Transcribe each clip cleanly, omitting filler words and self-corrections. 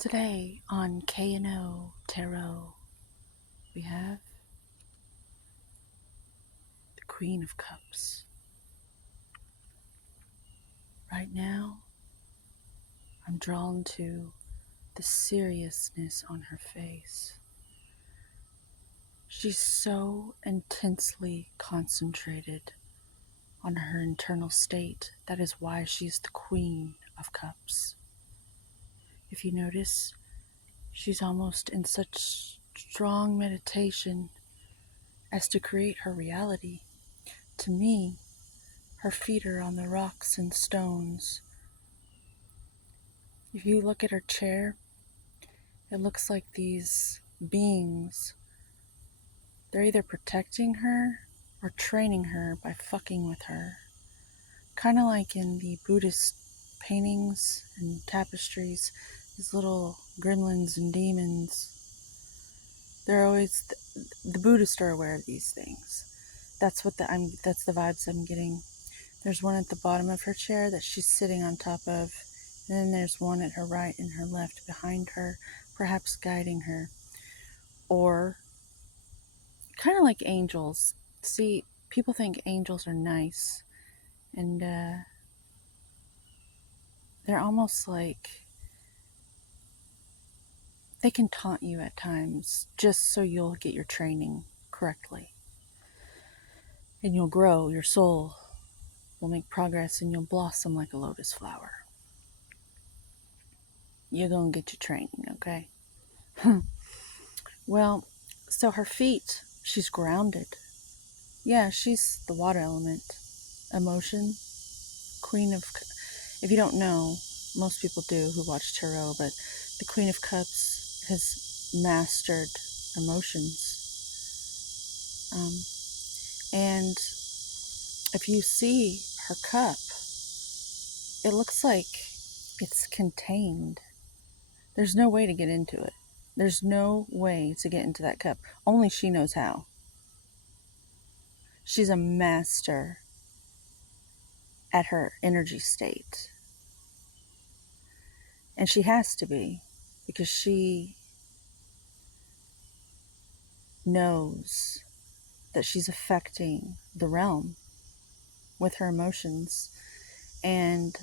Today on K&O Tarot, we have the Queen of Cups. Right now, I'm drawn to the seriousness on her face. She's so intensely concentrated on her internal state. That is why she's the Queen of Cups. If you notice, she's almost in such strong meditation as to create her reality. To me, her feet are on the rocks and stones. If you look at her chair, it looks like these beings, they're either protecting her or training her by fucking with her. Kind of like in the Buddhist paintings and tapestries, these little gremlins and demons. They're always, the Buddhists are aware of these things. That's the vibes I'm getting. There's one at the bottom of her chair that she's sitting on top of. And then there's one at her right and her left behind her, perhaps guiding her. Or kind of like angels. See, people think angels are nice. And they're almost like they can taunt you at times just so you'll get your training correctly. And you'll grow, your soul will make progress, and you'll blossom like a lotus flower. You're going to get your training, okay? Well, so her feet, she's grounded. Yeah, she's the water element. Emotion, Queen of... If you don't know, most people do who watch tarot, but the Queen of Cups has mastered emotions. And if you see her cup, it looks like it's contained. There's no way to get into it. There's no way to get into that cup. Only she knows how. She's a master at her energy state. And she has to be, because she knows that she's affecting the realm with her emotions. And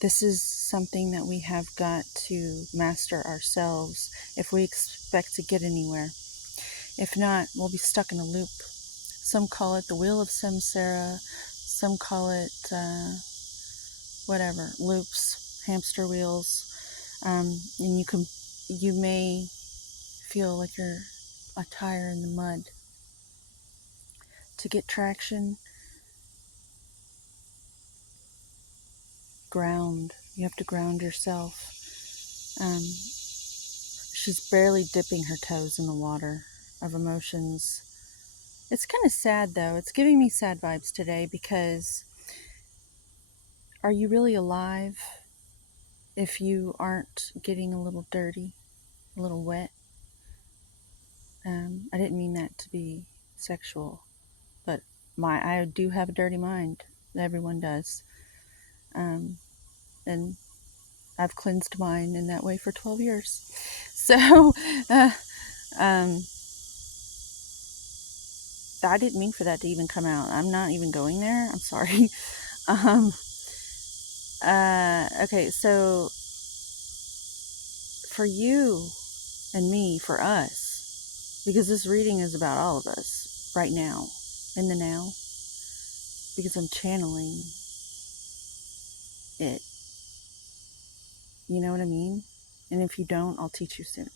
this is something that we have got to master ourselves if we expect to get anywhere. If not, we'll be stuck in a loop. Some call it the wheel of samsara, some call it whatever, loops, hamster wheels. And you may feel like you're a tire in the mud. To get traction, ground. You have to ground yourself. She's barely dipping her toes in the water of emotions. It's kind of sad, though. It's giving me sad vibes today, because are you really alive if you aren't getting a little dirty, a little wet? I didn't mean that to be sexual, but I do have a dirty mind. Everyone does. And I've cleansed mine in that way for 12 years. So, I didn't mean for that to even come out. I'm not even going there. I'm sorry. Okay, so for you and me, for us, because this reading is about all of us right now, in the now, because I'm channeling it. You know what I mean? And if you don't, I'll teach you soon.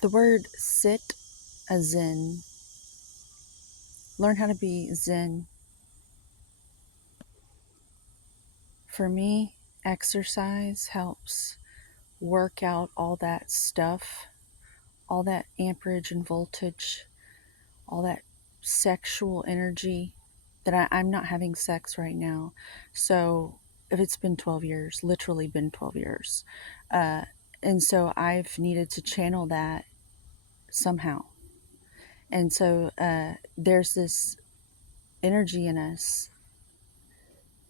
The word sit, a zen. Learn how to be zen. For me, exercise helps work out all that stuff, all that amperage and voltage, all that sexual energy that I'm not having sex right now. So if it's been 12 years, literally been 12 years. And so I've needed to channel that somehow. And so there's this energy in us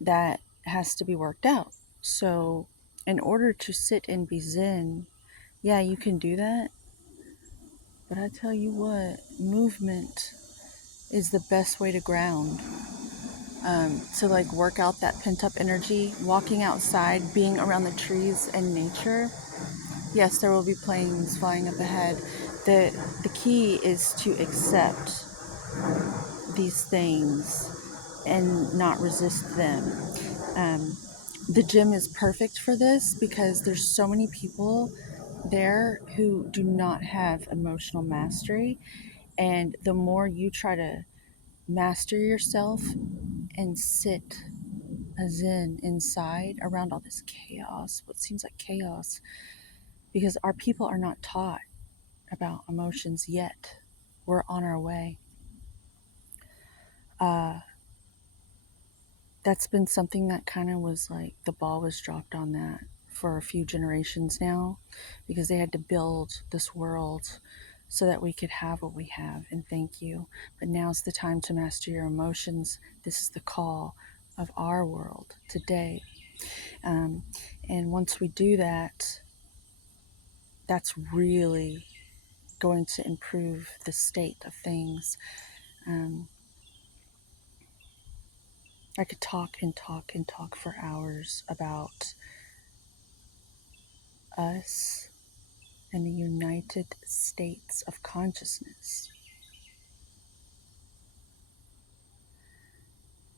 that has to be worked out. So, in order to sit and be zen, yeah, you can do that. But I tell you what, movement is the best way to ground. To like work out that pent up energy, walking outside, being around the trees and nature. Yes, there will be planes flying up ahead. The key is to accept these things and not resist them. Um, the gym is perfect for this because there's so many people there who do not have emotional mastery. And the more you try to master yourself and sit a zen inside around all this chaos, what seems like chaos, because our people are not taught about emotions yet. We're on our way. Uh, that's been something that kind of was like the ball was dropped on that for a few generations now, because they had to build this world so that we could have what we have, and thank you. But now's the time to master your emotions. This is the call of our world today. Um, and once we do that, that's really going to improve the state of things. Um, I could talk and talk and talk for hours about us and the United States of Consciousness,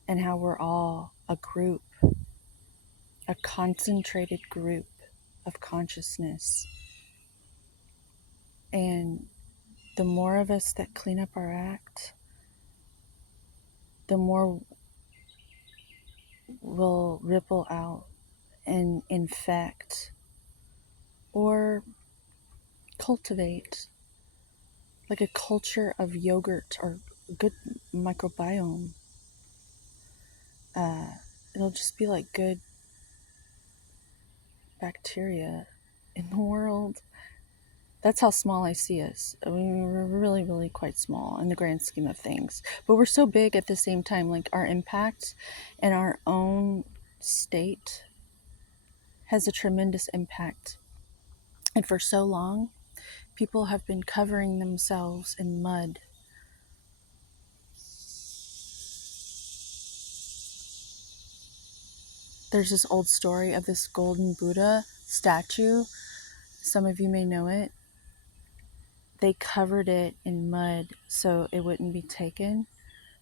and how we're all a group, a concentrated group of consciousness. And the more of us that clean up our act, the more will ripple out and infect or cultivate like a culture of yogurt or good microbiome. Uh, it'll just be like good bacteria in the world. That's how small I see us. I mean, we're really, really quite small in the grand scheme of things. But we're so big at the same time. Like our impact and our own state has a tremendous impact. And for so long, people have been covering themselves in mud. There's this old story of this golden Buddha statue. Some of you may know it. They covered it in mud so it wouldn't be taken,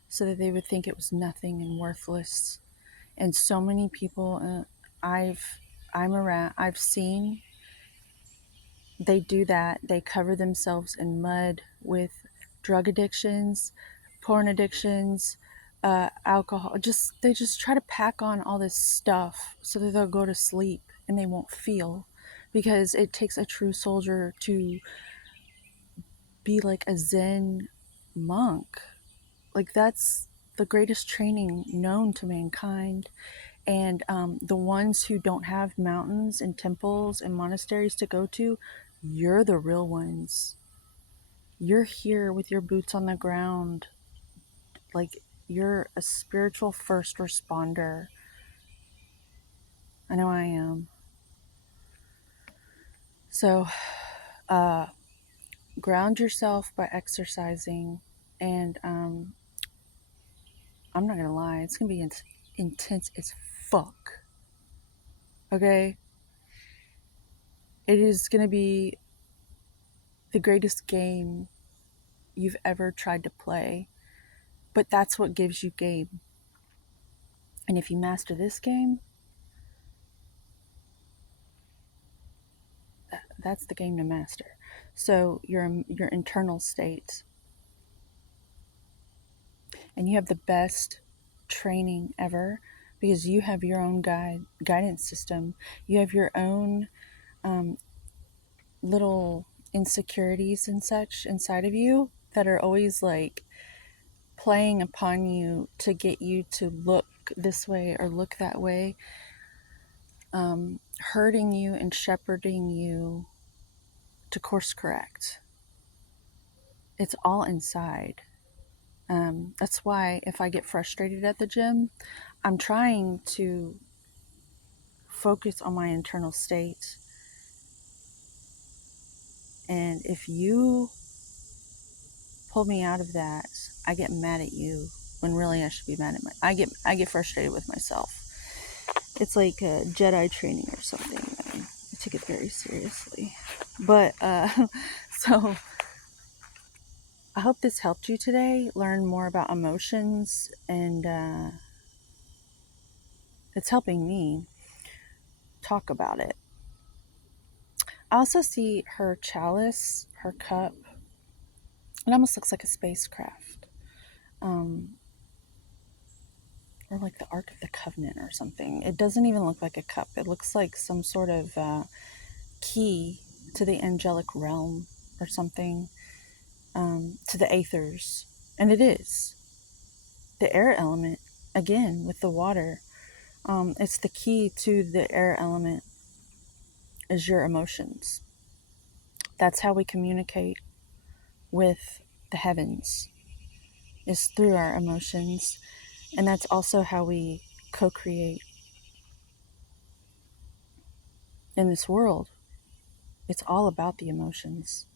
so that they would think it was nothing and worthless. And so many people I've seen, they do that. They cover themselves in mud with drug addictions, porn addictions, alcohol. They just try to pack on all this stuff so that they'll go to sleep and they won't feel, because it takes a true soldier to be like a Zen monk. Like that's the greatest training known to mankind. And the ones who don't have mountains and temples and monasteries to go to, you're the real ones. You're here with your boots on the ground. Like you're a spiritual first responder. I know I am. So ground yourself by exercising. And I'm not going to lie, it's going to be intense as fuck. Okay? It is going to be the greatest game you've ever tried to play. But that's what gives you game. And if you master this game, that's the game to master. So your internal state, and you have the best training ever, because you have your own guidance system. You have your own little insecurities and such inside of you that are always like playing upon you to get you to look this way or look that way, hurting you and shepherding you to course correct. It's all inside. That's why if I get frustrated at the gym, I'm trying to focus on my internal state. And if you pull me out of that, I get mad at you when really I should be mad at I get frustrated with myself. It's like a Jedi training or something. I take it very seriously. But so I hope this helped you today learn more about emotions, and it's helping me talk about it. I also see her chalice, her cup. It almost looks like a spacecraft, um, or like the Ark of the Covenant or something. It doesn't even look like a cup. It looks like some sort of key to the angelic realm or something, to the aethers. And it is the air element, again, with the water. It's the key to the air element is your emotions. That's how we communicate with the heavens, is through our emotions. And that's also how we co-create in this world. It's all about the emotions.